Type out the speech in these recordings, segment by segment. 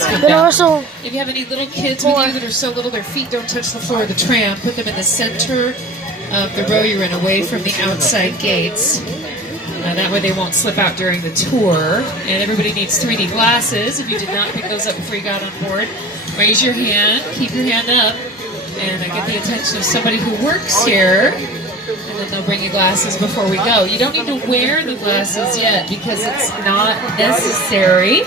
kids come down. If you have any little kids with you that are so little their feet don't touch the floor of the tram, put them in the center of the row you're in, away from the outside gates. That way they won't slip out during the tour. And everybody needs 3D glasses. If you did not pick those up before you got on board, raise your hand, keep your hand up, and get the attention of somebody who works here. And then they'll bring you glasses before we go. You don't need to wear the glasses yet because it's not necessary.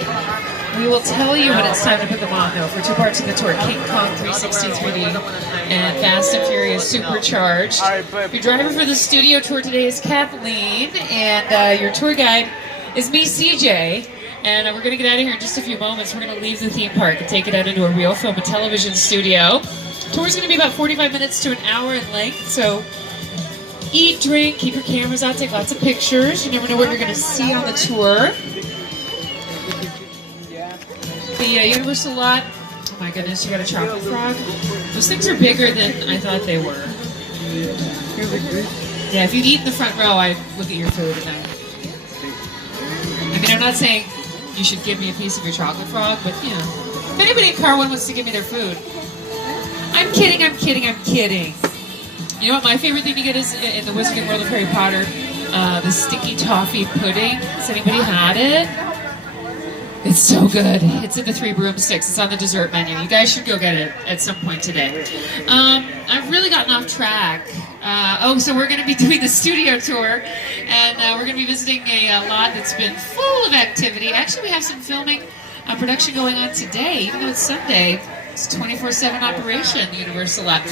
We will tell you when it's time to put them on, though, for 2 parts of the tour, King Kong 360 3D and Fast and Furious Supercharged. Your driver for the studio tour today is Kathleen, and your tour guide is me, CJ. And we're going to get out of here in just a few moments. We're going to leave the theme park and take it out into a real film and television studio. The tour is going to be about 45 minutes to an hour in length, so eat, drink, keep your cameras out, take lots of pictures. You never know what you're going to see on the tour. The Universal lot, oh my goodness, you got a chocolate frog. Those things are bigger than I thought they were. Yeah, if you'd eat in the front row, I'd look at your food and I mean, I'm not saying you should give me a piece of your chocolate frog, but you know, if anybody in Car 1 wants to give me their food. I'm kidding, I'm kidding, I'm kidding. You know what my favorite thing to get is in the Wizarding World of Harry Potter? The sticky toffee pudding. Has anybody had it? It's so good. It's in the 3 broomsticks. It's on the dessert menu. You guys should go get it at some point today. I've really gotten off track. So we're going to be doing the studio tour, and we're going to be visiting a lot that's been full of activity. Actually, we have some filming production going on today, even though it's Sunday. It's 24/7 operation, the Universal lot.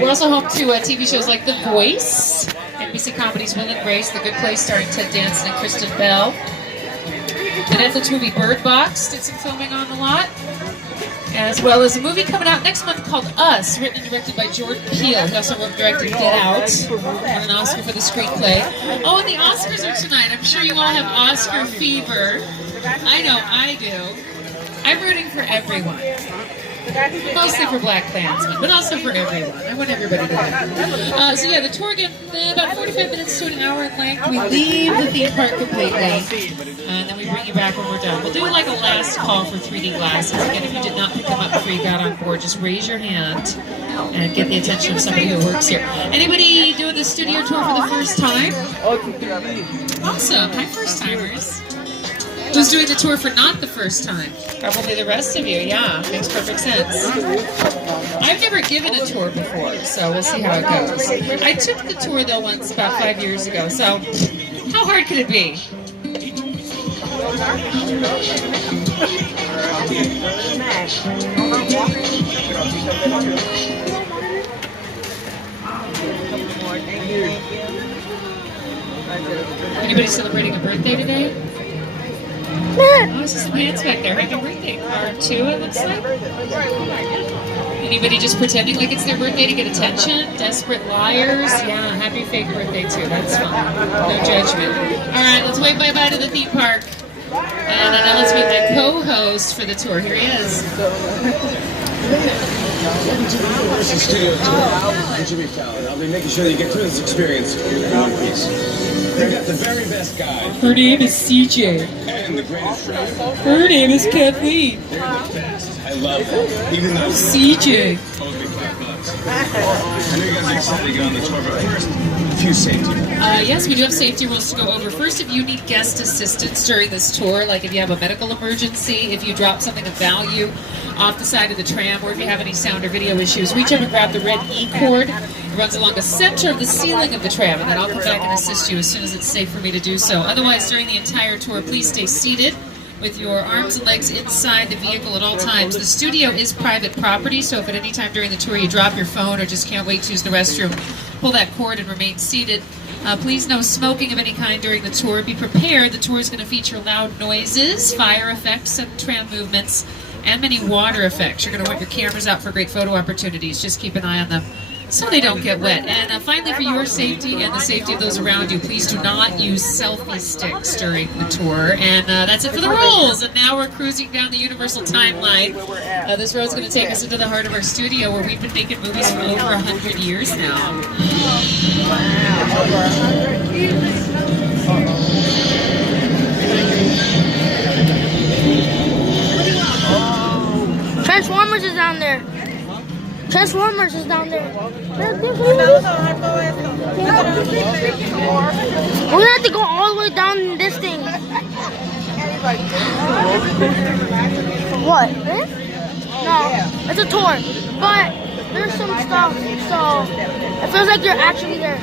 We're also home to TV shows like The Voice, NBC Comedy's Will and Grace, The Good Place starring Ted Danson and Kristen Bell. The Netflix movie Bird Box did some filming on the lot, as well as a movie coming out next month called Us, written and directed by Jordan Peele. He also wrote and directed Get Out, won an Oscar for the screenplay. Oh, and the Oscars are tonight. I'm sure you all have Oscar fever. I know, I do. I'm rooting for everyone. Mostly for Black Klansmen, but also for everyone. I want everybody to win. So yeah, the tour again, about 45 minutes to an hour in length. We leave the theme park completely, and then we bring you back when we're done. We'll do like a last call for 3D glasses. Again, if you did not pick them up before you got on board, just raise your hand and get the attention of somebody who works here. Anybody doing the studio tour for the first time? Awesome. Hi, first-timers. Who's doing the tour for not the first time? Probably the rest of you, yeah. Makes perfect sense. I've never given a tour before, so we'll see how it goes. I took the tour, though, once about 5 years ago, so how hard could it be? Anybody celebrating a birthday today? Oh, it's just some hands back there. Happy birthday. Card 2, it looks like. Anybody just pretending like it's their birthday to get attention? Desperate liars? Yeah, happy fake birthday too. That's fine. No judgment. Alright, let's wave bye-bye to the theme park. And now let's meet my co-host for the tour. Here he is. This is Studio Tour. I'm Jimmy Fallon. I'll be making sure that you get through this experience in one piece. They've got the very best guide. Her name is CJ. And the greatest driver. Her name is Kathleen. They're the best. I love them. Even though CJ. owes me $5. I know you guys are excited to get on the tour, but first, a few safety rules. Yes, we do have safety rules to go over. First, if you need guest assistance during this tour, like if you have a medical emergency, if you drop something of value off the side of the tram, or if you have any sound or video issues, reach up and grab the red E-cord. It runs along the center of the ceiling of the tram, and then I'll come back and assist you as soon as it's safe for me to do so. Otherwise, during the entire tour, please stay seated with your arms and legs inside the vehicle at all times. The studio is private property, so if at any time during the tour you drop your phone or just can't wait to use the restroom, pull that cord and remain seated. Please no smoking of any kind during the tour. Be prepared. The tour is going to feature loud noises, fire effects, sudden tram movements, and many water effects. You're going to want your cameras out for great photo opportunities. Just keep an eye on them so they don't get wet. And finally, for your safety and the safety of those around you, please do not use selfie sticks during the tour. And that's it for the rules. And now we're cruising down the Universal timeline. This road's going to take us into the heart of our studio, where we've been making movies for over 100 years now. Transformers is down there. Transformers is down there. We're gonna have to go all the way down this thing. What? This? No, it's a tour. But there's some stuff, so it feels like you're actually there.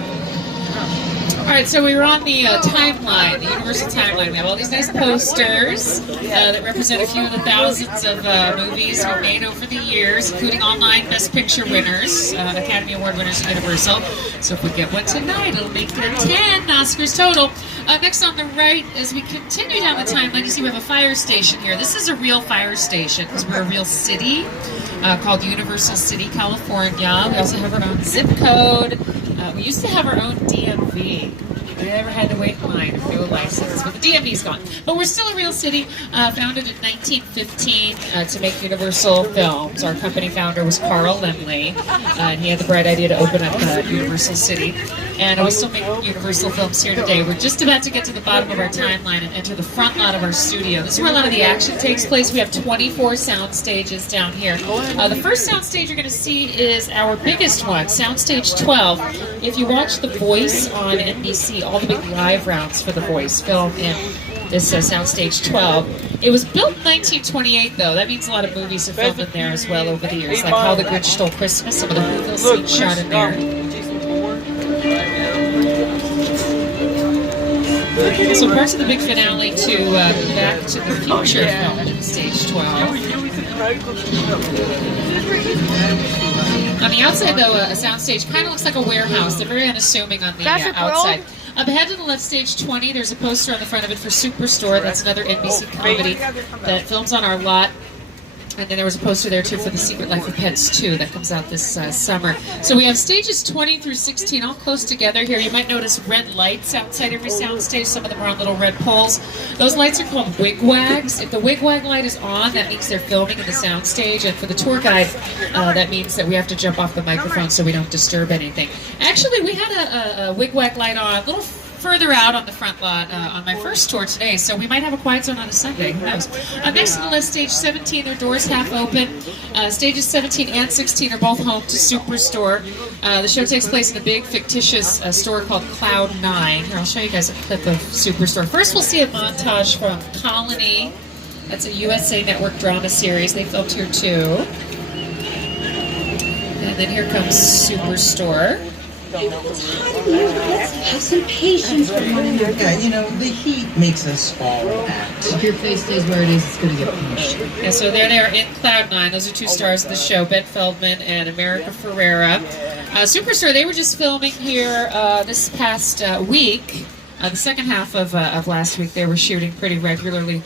All right, so we were on the timeline, the Universal timeline. We have all these nice posters that represent a few of the thousands of movies we've made over the years, including all 9 Best Picture winners, Academy Award winners from Universal. So if we get one tonight, it'll make it 10 Oscars total. Next on the right, as we continue down the timeline, you see we have a fire station here. This is a real fire station because we're a real city called Universal City, California. We also have our own zip code. We used to have our own DMV. We never had to wait in line to do a license, but the DMV's gone. But we're still a real city, founded in 1915 to make Universal films. Our company founder was Carl Laemmle, and he had the bright idea to open up Universal City. And we still make Universal films here today. We're just about to get to the bottom of our timeline and enter the front lot of our studio. This is where a lot of the action takes place. We have 24 sound stages down here. The first sound stage you're going to see is our biggest one, Soundstage 12. If you watch The Voice on NBC, all the big live rounds for The Voice filmed in this Soundstage 12. It was built in 1928, though. That means a lot of movies have filmed in there as well over the years, like How the Grinch Stole Christmas, some of the Whoville scenes shot in there. So parts of the big finale to Back to the Future filmed in Stage 12. On the outside, though, a soundstage kind of looks like a warehouse. They're very unassuming on the outside. Up ahead to the left, stage 20, there's a poster on the front of it for Superstore. That's another NBC comedy that films on our lot. And then there was a poster there, too, for The Secret Life of Pets 2 that comes out this summer. So we have stages 20 through 16 all close together here. You might notice red lights outside every soundstage. Some of them are on little red poles. Those lights are called wigwags. If the wigwag light is on, that means they're filming in the soundstage. And for the tour guide, that means that we have to jump off the microphone so we don't disturb anything. Actually, we had a wigwag light on a little further out on the front lot on my first tour today, so we might have a quiet zone on a Sunday. Who knows? Next to the list, stage 17, their doors half open. Stages 17 and 16 are both home to Superstore. The show takes place in a big fictitious store called Cloud 9. Here, I'll show you guys a clip of Superstore. First, we'll see a montage from Colony. That's a USA Network drama series. They filmed here too. And then here comes Superstore. Have some patience for one another. Yeah, you know, the heat makes us all act. If your face stays where it is, it's going to get punched. Yeah, so there they are in Cloud 9. Those are 2 stars of the show, Ben Feldman and America Ferrera. Superstore, they were just filming here this past week. The second half of last week, they were shooting pretty regularly.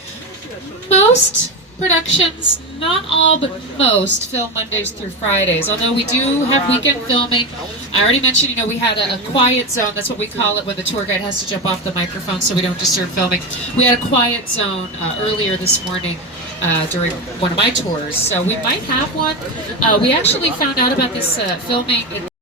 Most productions, not all, but most, film Mondays through Fridays. Although we do have weekend filming. I already mentioned, you know, we had a quiet zone. That's what we call it when the tour guide has to jump off the microphone so we don't disturb filming. We had a quiet zone earlier this morning during one of my tours. So we might have one. We actually found out about this filming